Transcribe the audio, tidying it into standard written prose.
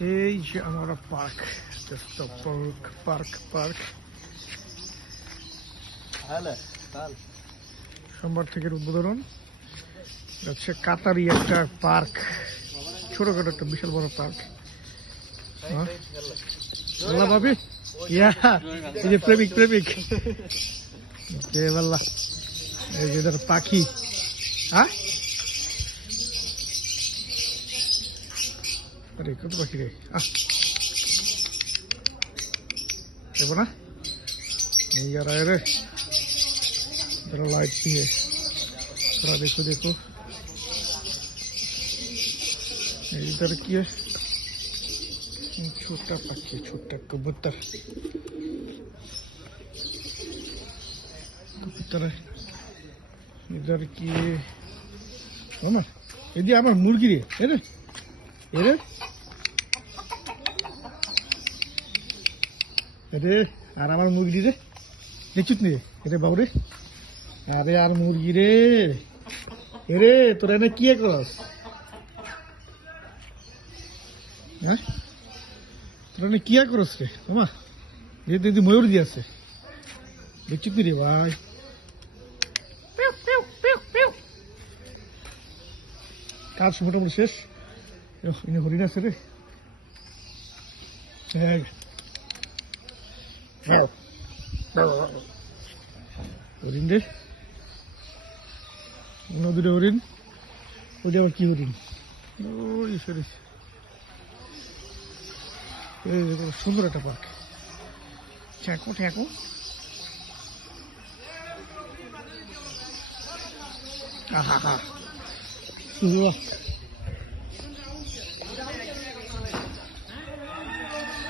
এই যে আমরা পার্ক, পার্ক পার্ক সোমবার থেকে উদ্বোধন হচ্ছে কাতারি একটা পার্ক, ছোটখাটো একটা বিশাল বড় পার্ক। আল্লাহ ভাবি ইয়া এই যে প্রেমিক প্রেমিক বললা এই যে পাখি। হ্যাঁ আরে কত পাখি রে, দেবো না রে ধরো লাইট দিয়ে थोड़ा देखो देखो इधर की है छोटा पक्षी, छोटा कबूतर कबूतर इधर की है ना, यदि আমার মুরগি রে এরে এরে এরে আর আমার মুরগি রে দেখছিস নি এরে বাবুরে, আরে আর মুরগি রে এরে তোরা এনে কি করস? হ্যাঁ তোরা এনে কি করস রে মামা? দিদি ময়ূর দিয়ে আছে দেখছিস রে ভাই, কাজ মোটামুটি শেষ। এনে হরিণ আছে রে, হরিণ রে নদীর হরিণ, ওইটা আবার কি হরিণ? ওই সরি সুন্দর একটা পার্ক, ঠেকো ঠেকো আহা হা